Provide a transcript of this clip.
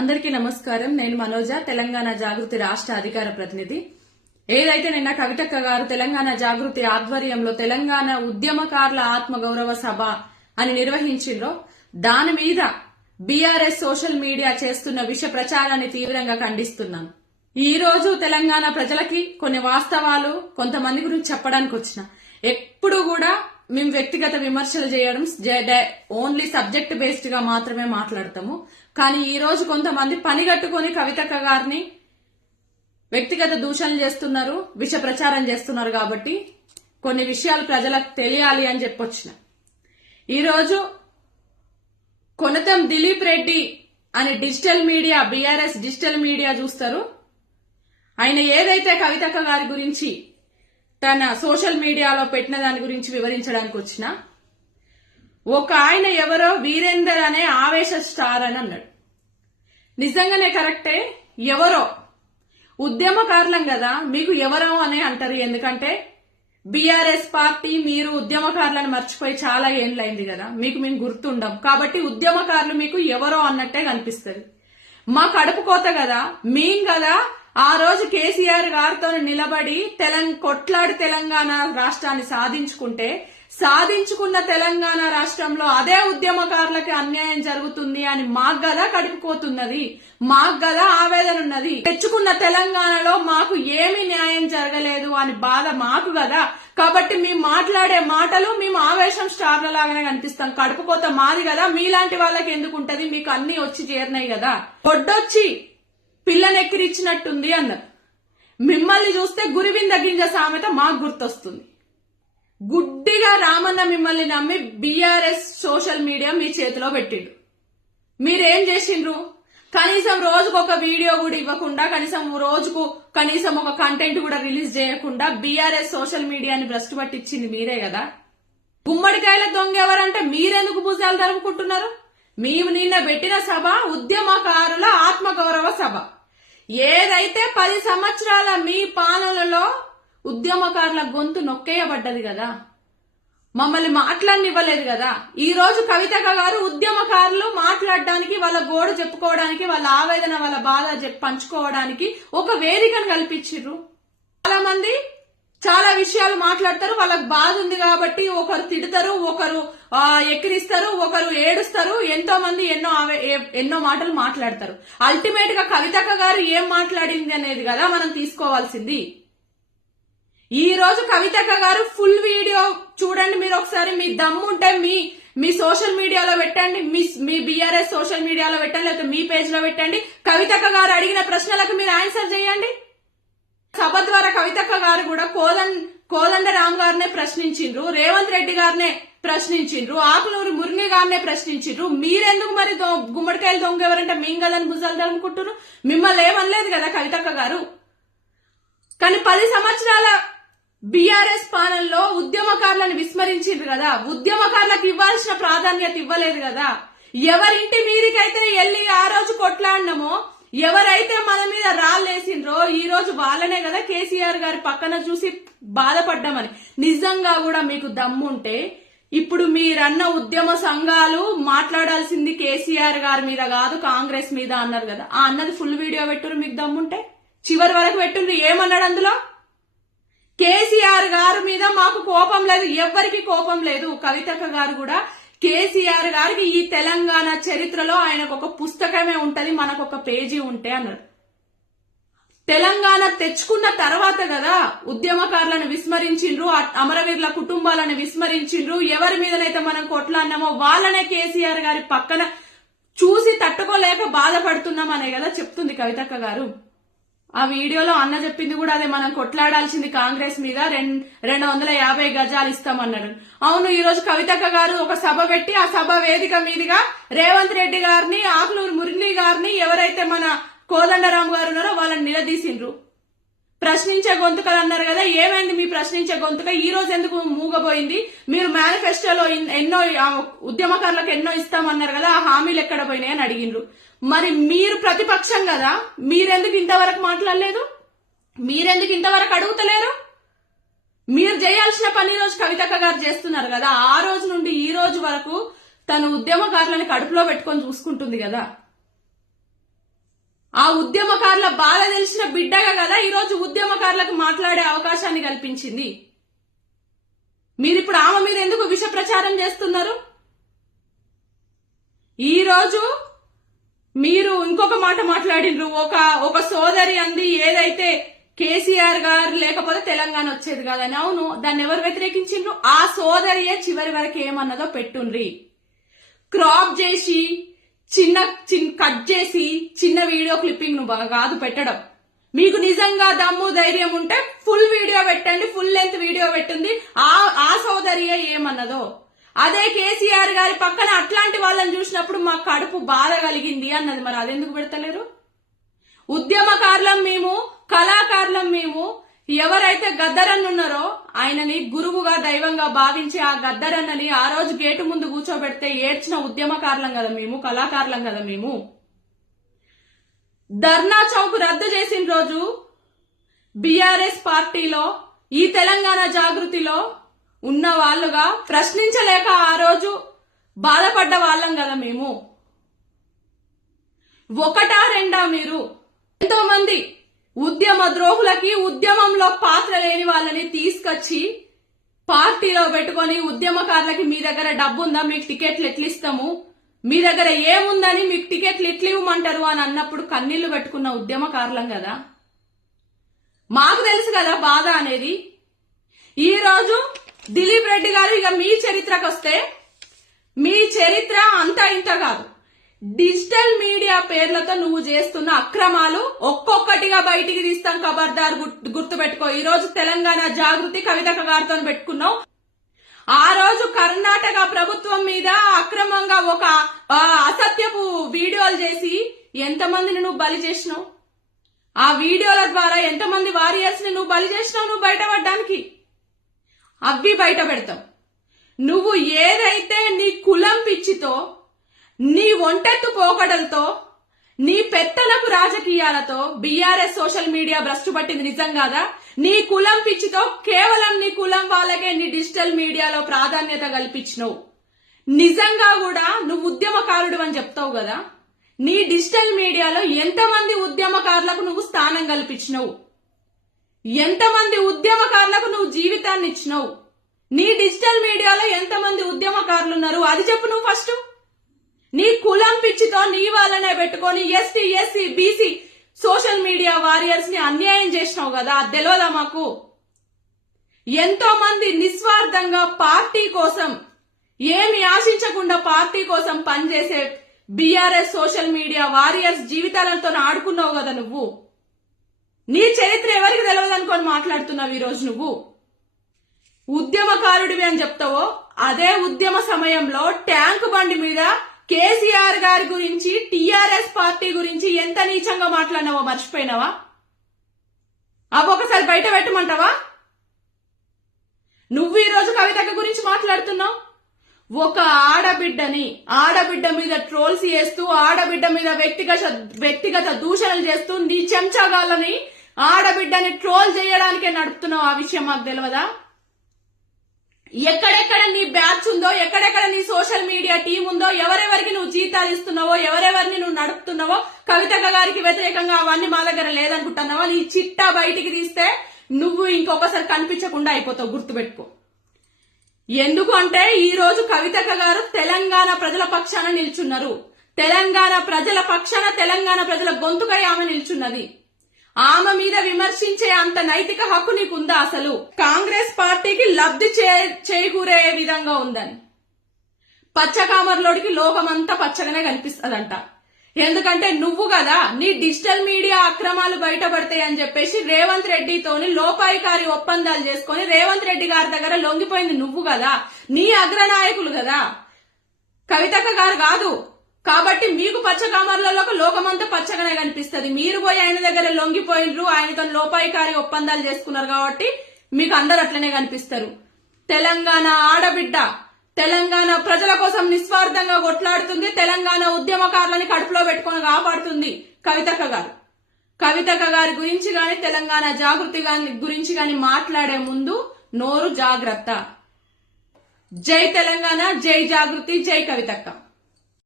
అందరికీ నమస్కారం. నేను మనోజ, తెలంగాణ జాగృతి రాష్ట్ర అధికార ప్రతినిధి. ఏదైతే నిన్న కవితక్క గారు తెలంగాణ జాగృతి ఆధ్వర్యంలో తెలంగాణ ఉద్యమకారుల ఆత్మగౌరవ సభ అని నిర్వహించిండ్రో దాని మీద బీఆర్ఎస్ సోషల్ మీడియా చేస్తున్న విష ప్రచారాన్ని తీవ్రంగా ఖండిస్తున్నాం. ఈ రోజు తెలంగాణ ప్రజలకి కొన్ని వాస్తవాలు కొంతమంది గురించి చెప్పడానికి వచ్చిన. ఎప్పుడు కూడా మేము వ్యక్తిగత విమర్శలు చేయడం ఓన్లీ సబ్జెక్ట్ బేస్డ్ గా మాత్రమే మాట్లాడతాము. కానీ ఈ రోజు కొంతమంది పనిగట్టుకుని కవితక్క గారిని వ్యక్తిగత దూషణలు చేస్తున్నారు, విష ప్రచారం చేస్తున్నారు. కాబట్టి కొన్ని విషయాలు ప్రజలకు తెలియాలి అని చెప్పొచ్చిన. ఈరోజు కొనతం దిలీప్ రెడ్డి అని digital media, BRS digital media చూస్తారు. ఆయన ఏదైతే కవితక్క గారి గురించి తన సోషల్ మీడియాలో పెట్టిన దాని గురించి వివరించడానికి వచ్చిన ఒక ఆయన ఎవరో వీరేందర్ అనే ఆవేశ స్టార్ అని అన్నాడు. నిజంగానే కరెక్టే. ఎవరో ఉద్యమకారులం కదా, మీకు ఎవరో అనే అంటారు. ఎందుకంటే బీఆర్ఎస్ పార్టీ మీరు ఉద్యమకారులను మర్చిపోయి చాలా ఏండ్లైంది కదా, మీకు మేము గుర్తుండం. కాబట్టి ఉద్యమకారులు మీకు ఎవరో అన్నట్టే కనిపిస్తుంది. మా కడుపు కోత కదా, మేం కదా ఆ రోజు కేసీఆర్ గారితో నిలబడి కొట్లాడి తెలంగాణ రాష్ట్రాన్ని సాధించుకున్న తెలంగాణ రాష్ట్రంలో అదే ఉద్యమకారులకి అన్యాయం జరుగుతుంది అని మాకు గదా కడుపుకోతున్నది, మాకు గదా ఆవేదన ఉన్నది. తెచ్చుకున్న తెలంగాణలో మాకు ఏమీ న్యాయం జరగలేదు అని బాధ మాకు గదా. కాబట్టి మేము మాట్లాడే మాటలు మేము ఆవేశం స్టార్ల లాగానే కనిపిస్తాం. కడుపుకోత మాది కదా, మీలాంటి వాళ్ళకి ఎందుకుంటది, మీకు అన్ని వచ్చి చేరినాయి కదా. పొడ్డొచ్చి పిల్లనెక్కిరిచ్చినట్టుంది అన్నారు. మిమ్మల్ని చూస్తే గురివింద గింజ సామెత మాకు గుర్తొస్తుంది. గుడ్డిగా రామన్న మిమ్మల్ని నమ్మి బీఆర్ఎస్ సోషల్ మీడియా మీ చేతిలో పెట్టిండు. మీరేం చేసిండ్రు? కనీసం రోజుకు ఒక వీడియో కూడా ఇవ్వకుండా, కనీసం ఒక కంటెంట్ కూడా రిలీజ్ చేయకుండా బీఆర్ఎస్ సోషల్ మీడియాని భ్రష్టు పట్టించింది మీరే కదా. గుమ్మడికాయల దొంగ ఎవరంటే మీరెందుకు భుజాలు తరుముకుంటున్నారు? మేము నిన్న పెట్టిన సభ ఉద్యమకారుల ఆత్మగౌరవ సభ. ఏదైతే 10 సంవత్సరాల మీ పాలనలో ఉద్యమకారుల గొంతు నొక్కేయబడ్డది కదా, మమ్మల్ని మాట్లాడనివ్వలేదు కదా. ఈ రోజు కవితక్క గారు ఉద్యమకారులు మాట్లాడడానికి, వాళ్ళ గోడు చెప్పుకోవడానికి, వాళ్ళ ఆవేదన, వాళ్ళ బాధ పంచుకోవడానికి ఒక వేదికను కల్పించిర్రు. చాలా మంది చాలా విషయాలు మాట్లాడతారు. వాళ్ళకి బాధ ఉంది కాబట్టి ఒకరు తిడతారు, ఒకరు ఎక్కిరిస్తారు, ఒకరు ఏడుస్తారు. ఎంతో మంది ఎన్నో మాటలు మాట్లాడతారు. అల్టిమేట్ గా కవితక్క గారు ఏం మాట్లాడింది అనేది కదా మనం తీసుకోవాల్సింది. ఈ రోజు కవితక్క గారు ఫుల్ వీడియో చూడండి మీరు ఒకసారి. మీ దమ్ముంటే మీ సోషల్ మీడియాలో పెట్టండి, మీ బీఆర్ఎస్ సోషల్ మీడియాలో పెట్టండి, లేకపోతే మీ పేజ్ లో పెట్టండి. కవితక్క గారు అడిగిన ప్రశ్నలకు మీరు ఆన్సర్ చేయండి. సభ ద్వారా కవితక్క గారు కూడా కోదండ రామ్ గారినే ప్రశ్నించిండ్రు, రేవంత్ రెడ్డి గారినే ప్రశ్నించిండ్రు, ఆకులూరి మురళి గారినే ప్రశ్నించిండ్రు. మీరెందుకు మరి గుమ్మడికాయలు దొంగ ఎవరంటే మింగలని భుజాలు తరుముకుంటున్నారు? మిమ్మల్ని ఏమనలేదు కదా కవితక్క గారు. కానీ 10 సంవత్సరాల బీఆర్ఎస్ పాలనలో ఉద్యమకారులను విస్మరించిండ్రు కదా, ఉద్యమకారులకు ఇవ్వాల్సిన ప్రాధాన్యత ఇవ్వలేదు కదా. ఎవరింటి మీదికైతే వెళ్లి ఆ రోజు కొట్లాడినామో, ఎవరైతే మన మీద రాళ్ళేసిండ్రో ఈ రోజు వాళ్ళనే కదా కేసీఆర్ గారి పక్కన చూసి బాధపడ్డామని. నిజంగా కూడా మీకు దమ్ముంటే ఇప్పుడు మీరన్న ఉద్యమ సంఘాలు మాట్లాడాల్సింది కేసీఆర్ గారి మీద కాదు, కాంగ్రెస్ మీద అన్నారు కదా. ఆ అన్నది ఫుల్ వీడియో పెట్టురు. మీకు దమ్ముంటే చివరి వరకు పెట్టుండ్రు. ఏమన్నాడు అందులో? కేసీఆర్ గారి మీద మాకు కోపం లేదు, ఎవ్వరికి కోపం లేదు. కవితక్క గారు కూడా కేసీఆర్ గారికి ఈ తెలంగాణ చరిత్రలో ఆయనకు ఒక పుస్తకమే ఉంటది, మనకు ఒక పేజీ ఉంటే అన్నాడు. తెలంగాణ తెచ్చుకున్న తర్వాత కదా ఉద్యమకారులను విస్మరించిండ్రు, అమరవీరుల కుటుంబాలను విస్మరించిండ్రు. ఎవరి మీదనైతే మనం కొట్లాడినామో వాళ్ళనే కేసీఆర్ గారి పక్కన చూసి తట్టుకోలేక బాధపడుతున్నామనే కదా చెప్తుంది కవితక్క గారు. ఆ వీడియోలో అన్న చెప్పింది కూడా అదే, మనం కొట్లాడాల్సింది కాంగ్రెస్ మీద 250 గజాలు ఇస్తామన్నాడు. అవును, ఈ రోజు కవితక్క గారు ఒక సభ పెట్టి ఆ సభ వేదిక మీదుగా రేవంత్ రెడ్డి గారిని, ఆకులూరి మురళి గారిని, ఎవరైతే మన కోదండరామ్ గారు ఉన్నారో వాళ్ళని నిలదీసిండ్రు. ప్రశ్నించే గొంతుకలు అన్నారు కదా, ఏమైంది మీ ప్రశ్నించే గొంతుక? ఈ రోజు ఎందుకు మూగబోయింది? మీరు మేనిఫెస్టోలో ఎన్నో ఉద్యమకారులకు ఎన్నో ఇస్తామన్నారు కదా, ఆ హామీలు ఎక్కడ పోయినాయి అని అడిగిండ్రు. మరి మీరు ప్రతిపక్షం కదా, మీరెందుకు ఇంతవరకు మాట్లాడలేదు? మీరెందుకు ఇంతవరకు అడుగుతలేరు? మీరు చేయాల్సిన పని రోజు కవితక్క గారు చేస్తున్నారు కదా. ఆ రోజు నుండి ఈ రోజు వరకు తను ఉద్యమకారులని కడుపులో పెట్టుకొని చూసుకుంటుంది కదా. ఉద్యమకారుల బాధ తెలిసిన బిడ్డగా కదా ఈ రోజు ఉద్యమకారులకు మాట్లాడే అవకాశాన్ని కల్పించింది. మీరిప్పుడు ఆమె మీద ఎందుకు విష ప్రచారం చేస్తున్నారు? ఈ రోజు మీరు ఇంకొక మాట మాట్లాడిండ్రు. ఒక సోదరి అంది ఏదైతే కేసీఆర్ గారు లేకపోతే తెలంగాణ వచ్చేది కాదని. అవును, దాన్ని ఎవరు వ్యతిరేకించిండ్రు? ఆ సోదరియే చివరి వరకు ఏమన్నదో పెట్టుండ్రి. క్రాప్ చేసి కట్ చేసి చిన్న వీడియో క్లిప్పింగ్ కాదు పెట్టడం. మీకు నిజంగా దమ్ము ధైర్యం ఉంటే ఫుల్ వీడియో పెట్టండి, ఫుల్ లెంత్ వీడియో పెట్టింది. ఆ సోదరియే ఏమన్నదో. అదే కేసీఆర్ గారి పక్కన అట్లాంటి వాళ్ళని చూసినప్పుడు మా కడుపు బాధ కలిగింది అన్నది. మరి అదెందుకు పెడతలేరు? ఉద్యమకారులం మేము, కళాకారులం మేము. ఎవరైతే గద్దరన్న ఉన్నారో ఆయనని గురువుగా దైవంగా భావించి ఆ గద్దరన్నని ఆ రోజు గేటు ముందు కూర్చోబెడితే ఏడ్చిన ఉద్యమకారులం కదా మేము, కళాకారులం కదా మేము. ధర్నా చౌక్ రద్దు చేసిన రోజు బీఆర్ఎస్ పార్టీలో ఈ తెలంగాణ జాగృతిలో ఉన్న వాళ్ళుగా ప్రశ్నించలేక ఆ రోజు బాధపడ్డ వాళ్ళం కదా మేము. ఒకటా రెండా మీరు? ఎంతో మంది ఉద్యమ ద్రోహులకి, ఉద్యమంలో పాత్ర లేని వాళ్ళని తీసుకొచ్చి పార్టీలో పెట్టుకొని ఉద్యమకారులకి మీ దగ్గర డబ్బుందా, మీకు టికెట్లు ఎట్లు ఇస్తాము, మీ దగ్గర ఏముందని మీకు టికెట్లు ఎట్లు ఇవ్వమంటారు అని అన్నప్పుడు కన్నీళ్లు పెట్టుకున్న ఉద్యమకారులం కదా. మాకు తెలుసు కదా బాధ అనేది. ఈ రోజు దిలీప్ రెడ్డి గారు ఇక మీ చరిత్రకు వస్తే మీ చరిత్ర అంతా ఇంత కాదు. డిజిటల్ మీడియా పేర్లతో నువ్వు చేస్తున్న అక్రమాలు ఒక్కొక్కటిగా బయటికి తీస్తాం. ఖబర్దార్, గుర్తుపెట్టుకో. ఈ రోజు తెలంగాణ జాగృతి కవితక్క గారితో పెట్టుకున్నావు. ఆ రోజు కర్ణాటక ప్రభుత్వం మీద అక్రమంగా ఒక అసత్యపు వీడియోలు చేసి ఎంతమందిని నువ్వు బలి చేసినావు? ఆ వీడియోల ద్వారా ఎంతమంది వారియర్స్ ని నువ్వు బలి చేసినావు నువ్వు బయటపడడానికి? అవి బయట పెడతాం. నువ్వు ఏదైతే నీ కులం పిచ్చితో, నీ ఒంటెత్తు పోకడలతో, నీ పెత్తనపు రాజకీయాలతో బీఆర్ఎస్ సోషల్ మీడియా భ్రష్టు పట్టింది నిజం కాదా? నీ కులం పిచ్చితో కేవలం నీ కులం వాళ్ళకే నీ డిజిటల్ మీడియాలో ప్రాధాన్యత కల్పించినవు. నిజంగా కూడా నువ్వు ఉద్యమకారుడు అని చెప్తావు కదా. నీ డిజిటల్ మీడియాలో ఎంతమంది ఉద్యమకారులకు నువ్వు స్థానం కల్పించినవు? ఎంతమంది ఉద్యమకారులకు నువ్వు జీవితాన్ని ఇచ్చినావు? నీ డిజిటల్ మీడియాలో ఎంతమంది ఉద్యమకారులు ఉన్నారు అది చెప్పు నువ్వు ఫస్ట్. నీ కులం పిచ్చితో నీ వాళ్ళనే పెట్టుకొని ST, SC, BC social media warriors ని అన్యాయం చేసినావు కదా. అది తెలియదా మాకు? ఎంతో మంది నిస్వార్థంగా పార్టీ కోసం, ఏమి ఆశించకుండా పార్టీ కోసం పనిచేసే బీఆర్ఎస్ సోషల్ మీడియా వారియర్స్ జీవితాలతో ఆడుకున్నావు కదా నువ్వు. నీ చరిత్ర ఎవరికి తెలియదు అనుకొని మాట్లాడుతున్నావు ఈ రోజు. నువ్వు ఉద్యమకారుడివి అని చెప్తావో, అదే ఉద్యమ సమయంలో ట్యాంక్ బండి మీద కేసీఆర్ గారి గురించి, టీఆర్ఎస్ పార్టీ గురించి ఎంత నీచంగా మాట్లాడినావో మర్చిపోయినావా? ఒకసారి బయట పెట్టమంటావా? నువ్వు ఈ రోజు కవితక్క గురించి మాట్లాడుతున్నావు. ఒక ఆడబిడ్డ మీద ట్రోల్స్ చేస్తూ, ఆడబిడ్డ మీద వ్యక్తిగత దూషణలు చేస్తూ, నీ చెంచాగాళ్ళని ఆడబిడ్డని ట్రోల్ చేయడానికే నడుపుతున్నావు. ఆ విషయం మాకు తెలియదా? ఎక్కడెక్కడ నీ బ్యాచ్ ఉందో, ఎక్కడెక్కడ నీ సోషల్ మీడియా టీం ఉందో, ఎవరెవరికి నువ్వు జీతాలు ఇస్తున్నావో, ఎవరెవరిని నువ్వు నడుపుతున్నావో, కవితక్క గారికి వ్యతిరేకంగా అవన్నీ మా దగ్గర లేదనుకుంటున్నావో, నీ చిట్టా బయటికి తీస్తే నువ్వు ఇంకొకసారి కనిపించకుండా అయిపోతావు. గుర్తుపెట్టుకో. ఎందుకు అంటే ఈ రోజు కవితక్క గారు తెలంగాణ ప్రజల పక్షాన నిల్చున్నారు. తెలంగాణ ప్రజల పక్షాన, తెలంగాణ ప్రజల గొంతుకై ఆమె నిల్చున్నది. ఆమె మీద విమర్శించే అంత నైతిక హక్కు నీకుందా అసలు? కాంగ్రెస్ పార్టీకి లబ్ధి చేకూరే విధంగా ఉందని. పచ్చకామర్లోడికి లోకమంతా పచ్చగానే కనిపిస్తదంట. ఎందుకంటే నువ్వు కదా నీ డిజిటల్ మీడియా అక్రమాలు బయటపడతాయి అని చెప్పేసి రేవంత్ రెడ్డితోని లోపాయికారి ఒప్పందాలు చేసుకొని రేవంత్ రెడ్డి గారి దగ్గర లొంగిపోయింది నువ్వు కదా. నీ అగ్రనాయకులు కదా, కవితక్క గారు కాదు. కాబట్టి మీకు పచ్చకామర్లలో లోకమంతా పచ్చగానే కనిపిస్తుంది. మీరు పోయి ఆయన దగ్గర లొంగిపోయినరు, ఆయనతో లోపాయికారి ఒప్పందాలు చేసుకున్నారు కాబట్టి మీకు అందరు అట్లనే కనిపిస్తారు. తెలంగాణ ఆడబిడ్డ తెలంగాణ ప్రజల కోసం నిస్వార్థంగా కొట్లాడుతుంది. తెలంగాణ ఉద్యమకారులని కడుపులో పెట్టుకొని కాపాడుతుంది కవితక్క గారు. కవితక్క గారి గురించి గాని, తెలంగాణ జాగృతి గురించి గాని మాట్లాడే ముందు నోరు జాగ్రత్త. జై తెలంగాణ, జై జాగృతి, జై కవితక్క.